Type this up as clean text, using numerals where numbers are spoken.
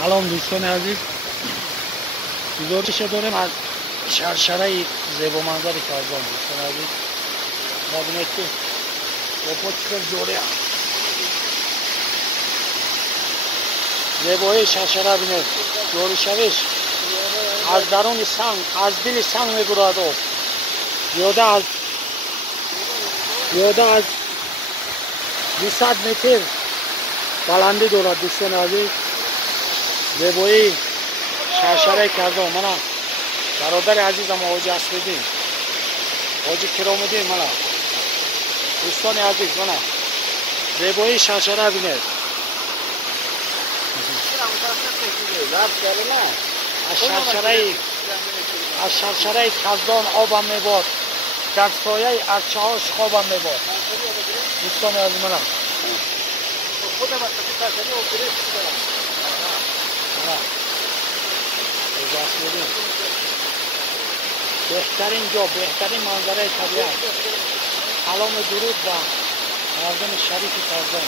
سلام دوستان عزیز، گزارش داریم از شرشره زیبا منظر کازان. دوستان عزیز ببینید که با چقدر جوره زیبایی شرشره بینید، جوری شویش از درون سنگ، از دل سنگ میبرد آب. یاده از 200 متر بلندی دارد. دوستان عزیز زیبایی شرشره کازان. من برادر عزیزم حاجی اسدالدین، حاجی کرام‌الدین، من دوستان عزیز من زیبایی شرشره بینید. از شرشره کازان آبم میباد، در سایه ارچه هاش خوابم میباد. دوستان عزیز من بهترین جا، بهترین منظره طبیعت. سلام درود و مردم شریف کازان.